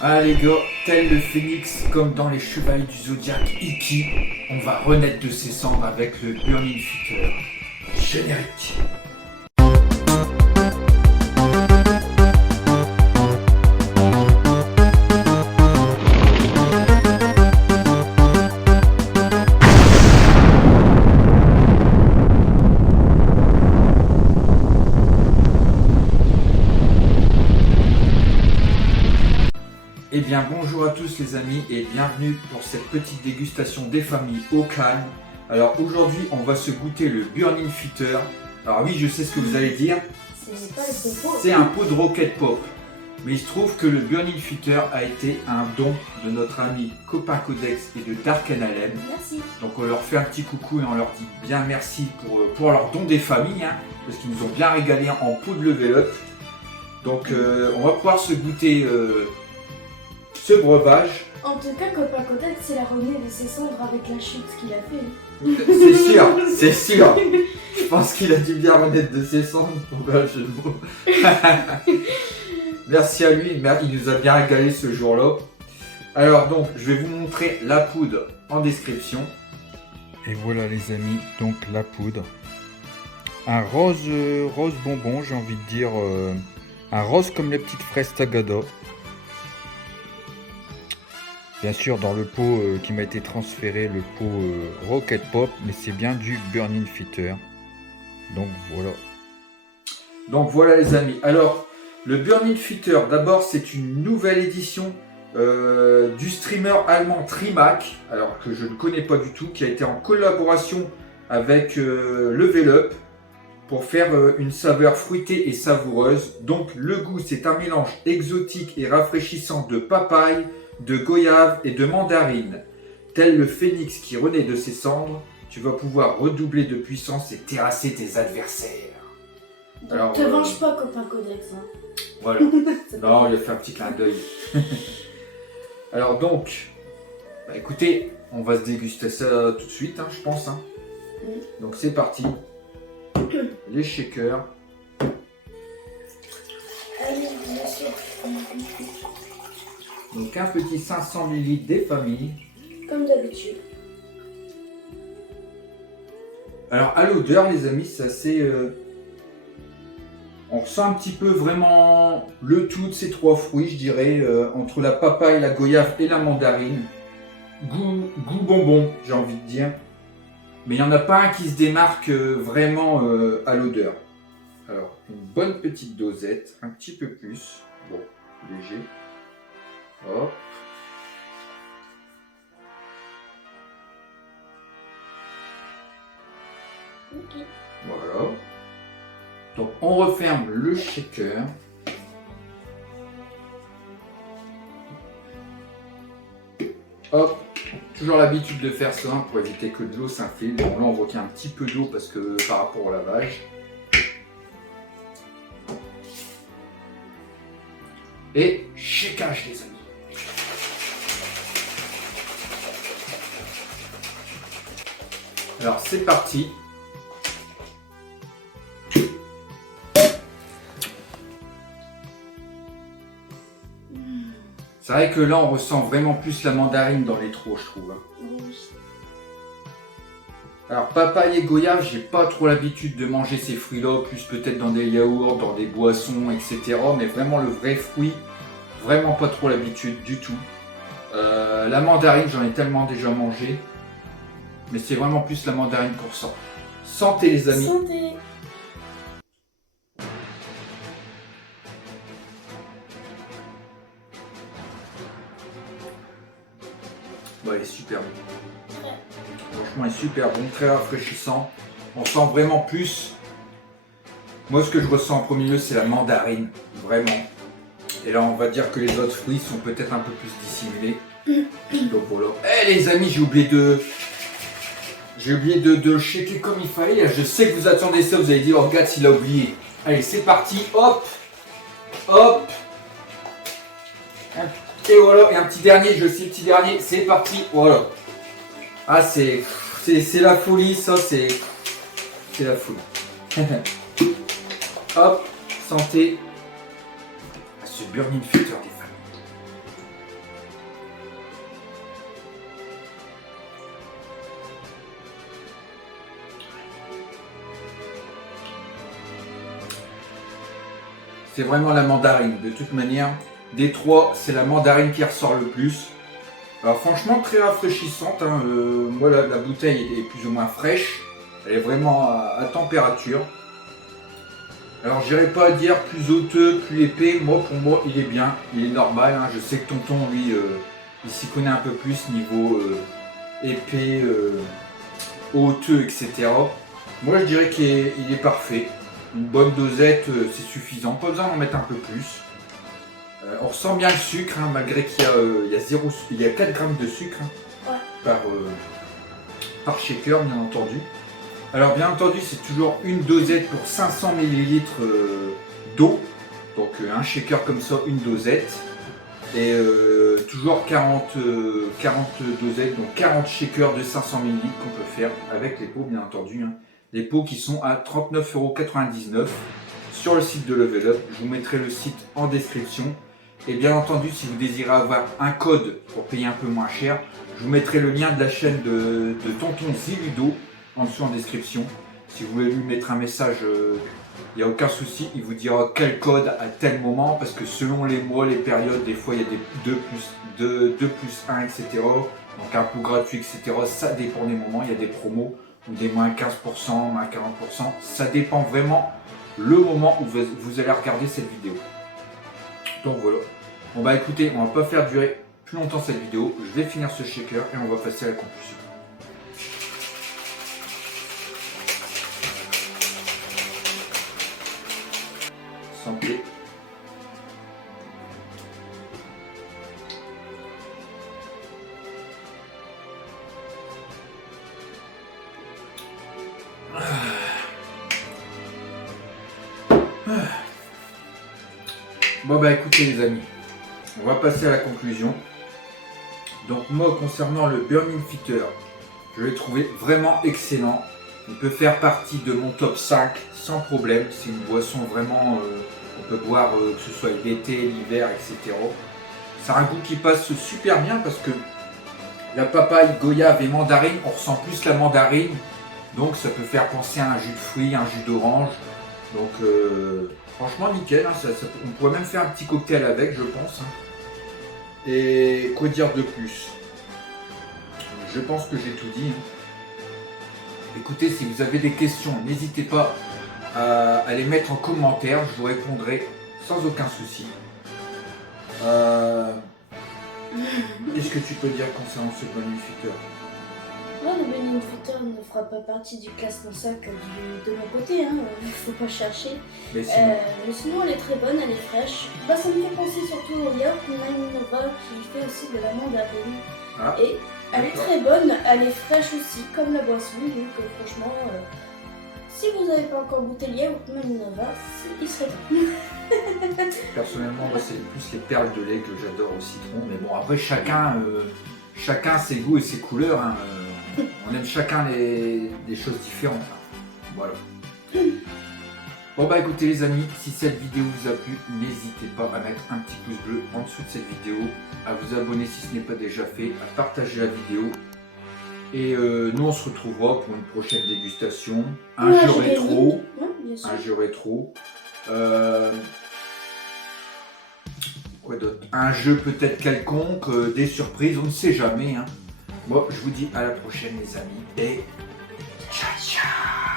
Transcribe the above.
Ah les gars, tel le phénix, comme dans les chevaliers du zodiaque Iki, on va renaître de ses cendres avec le Burning Fitter. Générique. Eh bien bonjour à tous les amis et bienvenue pour cette petite dégustation des familles au calme. Alors aujourd'hui on va se goûter le Burning Fitter. Alors oui, je sais ce que vous allez dire, c'est un pot de Rocket Pop. Mais il se trouve que le Burning Fitter a été un don de notre ami Copain Codex et de Dark NLM. Merci. Donc on leur fait un petit coucou et on leur dit bien merci pour leur don des familles, parce qu'ils nous ont bien régalé en pot de level up. Donc on va pouvoir se goûter ce breuvage. En tout cas, Copain Codex, c'est la renaît de ses cendres avec la chute qu'il a fait. C'est sûr, c'est sûr. Je pense qu'il a dû bien renaître de ses cendres pour le jeu de mots. Merci à lui, il nous a bien régalé ce jour-là. Alors donc, je vais vous montrer la poudre en description. Et voilà les amis, donc la poudre. Un rose bonbon, j'ai envie de dire. Un rose comme les petites fraises Tagada. Bien sûr, dans le pot qui m'a été transféré, le pot Rocket Pop, mais c'est bien du Burning Fitter. Donc voilà. Donc voilà les amis. Alors, le Burning Fitter, d'abord, c'est une nouvelle édition du streamer allemand Trimac, alors que je ne connais pas du tout, qui a été en collaboration avec Level Up pour faire une saveur fruitée et savoureuse. Donc le goût, c'est un mélange exotique et rafraîchissant de papaye, de goyave et de mandarine. Tel le phénix qui renaît de ses cendres, tu vas pouvoir redoubler de puissance et terrasser tes adversaires. Donc, Alors, te venge pas, Copain Codex. Hein. Voilà. Non, il a fait un petit clin d'œil. Alors donc, bah écoutez, on va se déguster ça tout de suite, je pense. Donc c'est parti. Les shakers. Allez, bien sûr. Donc un petit 500 ml des familles. Comme d'habitude. Alors à l'odeur les amis, c'est assez... on ressent un petit peu vraiment le tout de ces trois fruits, je dirais, entre la papaye, la goyave et la mandarine. Goût bonbon, j'ai envie de dire. Mais il n'y en a pas un qui se démarque vraiment à l'odeur. Alors, une bonne petite dosette, un petit peu plus. Bon, léger. Hop. Ok. Voilà. Donc on referme le shaker. Hop. Toujours l'habitude de faire ça pour éviter que de l'eau s'infile. Bon là on voit qu'il y a un petit peu d'eau parce que par rapport au lavage. Et shakeage les amis. Alors c'est parti. C'est vrai que là on ressent vraiment plus la mandarine dans les trous, je trouve. Oui. Alors papaye et goyave, j'ai pas trop l'habitude de manger ces fruits-là, plus peut-être dans des yaourts, dans des boissons, etc. Mais vraiment le vrai fruit, vraiment pas trop l'habitude du tout. La mandarine, j'en ai tellement déjà mangé. Mais c'est vraiment plus la mandarine qu'on ressent. Santé les amis. Santé. Bon, elle est super bon. Franchement, elle est super bon, très rafraîchissant. On sent vraiment plus. Moi, ce que je ressens en premier lieu, c'est la mandarine, vraiment. Et là, on va dire que les autres fruits sont peut-être un peu plus dissimulés. Donc voilà. Eh les amis, j'ai oublié de shaker comme il fallait. Je sais que vous attendez ça, vous allez dire, oh regarde s'il a oublié. Allez, c'est parti, hop, hop. Et voilà, et un petit dernier, je sais, petit dernier, c'est parti, voilà. Ah, c'est la folie, ça, c'est la folie. Hop, santé. Ce Burning Fitter des familles. c'était vraiment la mandarine. De toute manière, des trois, c'est la mandarine qui ressort le plus. Alors franchement, très rafraîchissante. Hein. Moi, la bouteille est plus ou moins fraîche. Elle est vraiment à température. Alors, j'irai pas dire plus oeuteux, plus épais. Moi, pour moi, il est bien. Il est normal. Hein. Je sais que Tonton, lui, il s'y connaît un peu plus niveau épais, oeuteux, etc. Moi, je dirais qu'il est parfait. Une bonne dosette, c'est suffisant. Pas besoin d'en mettre un peu plus. On ressent bien le sucre, hein, malgré qu'il y a 4 grammes de sucre hein, Ouais. par shaker, bien entendu. Alors, bien entendu, c'est toujours une dosette pour 500 ml d'eau. Donc, un shaker comme ça, une dosette. Et toujours 40 dosettes, donc 40 shakers de 500 ml qu'on peut faire avec les pots, bien entendu. Hein. Les pots qui sont à 39,99 € sur le site de Level Up. Je vous mettrai le site en description. Et bien entendu, si vous désirez avoir un code pour payer un peu moins cher, je vous mettrai le lien de la chaîne de Tonton Ziludo en dessous en description. Si vous voulez lui mettre un message, il n'y a aucun souci. Il vous dira quel code à tel moment, parce que selon les mois, les périodes, des fois il y a des 2 plus 1, etc. Donc un coup gratuit, etc. Ça dépend des moments. Il y a des promos ou des moins 15%, moins 40%. Ça dépend vraiment le moment où vous allez regarder cette vidéo. Donc voilà. Bon bah écoutez, on va pas faire durer plus longtemps cette vidéo. Je vais finir ce shaker et on va passer à la conclusion. Santé. Bon bah écoutez les amis, on va passer à la conclusion. Donc moi concernant le Burning Fitter, je l'ai trouvé vraiment excellent. Il peut faire partie de mon top 5 sans problème. C'est une boisson vraiment, on peut boire que ce soit l'été, l'hiver, etc. Ça a un goût qui passe super bien parce que la papaye, goyave et mandarine, on ressent plus la mandarine. Donc ça peut faire penser à un jus de fruits, un jus d'orange. Donc franchement nickel, hein, on pourrait même faire un petit cocktail avec je pense. Hein. Et quoi dire de plus? Je pense que j'ai tout dit. Hein. Écoutez, si vous avez des questions, n'hésitez pas à les mettre en commentaire, je vous répondrai sans aucun souci. Qu'est-ce que tu peux dire concernant ce Burning Fitter? Moi, le Burning Fitter ne fera pas partie du classement 5 de mon côté, hein. Il faut pas chercher. Mais sinon, Mais sinon, elle est très bonne, elle est fraîche. Bah, ça me fait penser surtout au yaourt, mais même Nova qui fait aussi de la mandarine. Ah, et elle est très bonne, elle est fraîche aussi, comme la boisson. Donc, franchement, si vous n'avez pas encore goûté le yaourt, même Nova, il serait temps. personnellement, moi, c'est plus les perles de lait que j'adore au citron. Mais bon, après, chacun ses goûts et ses couleurs. Hein. On aime chacun des choses différentes. Hein. Voilà. Bon bah écoutez les amis, si cette vidéo vous a plu, n'hésitez pas à mettre un petit pouce bleu en dessous de cette vidéo, à vous abonner si ce n'est pas déjà fait, à partager la vidéo. Et nous on se retrouvera pour une prochaine dégustation, un jeu rétro, un jeu rétro. Quoi d'autre? Un jeu peut-être quelconque, des surprises, on ne sait jamais. Hein. Moi je vous dis à la prochaine les amis et ciao ciao.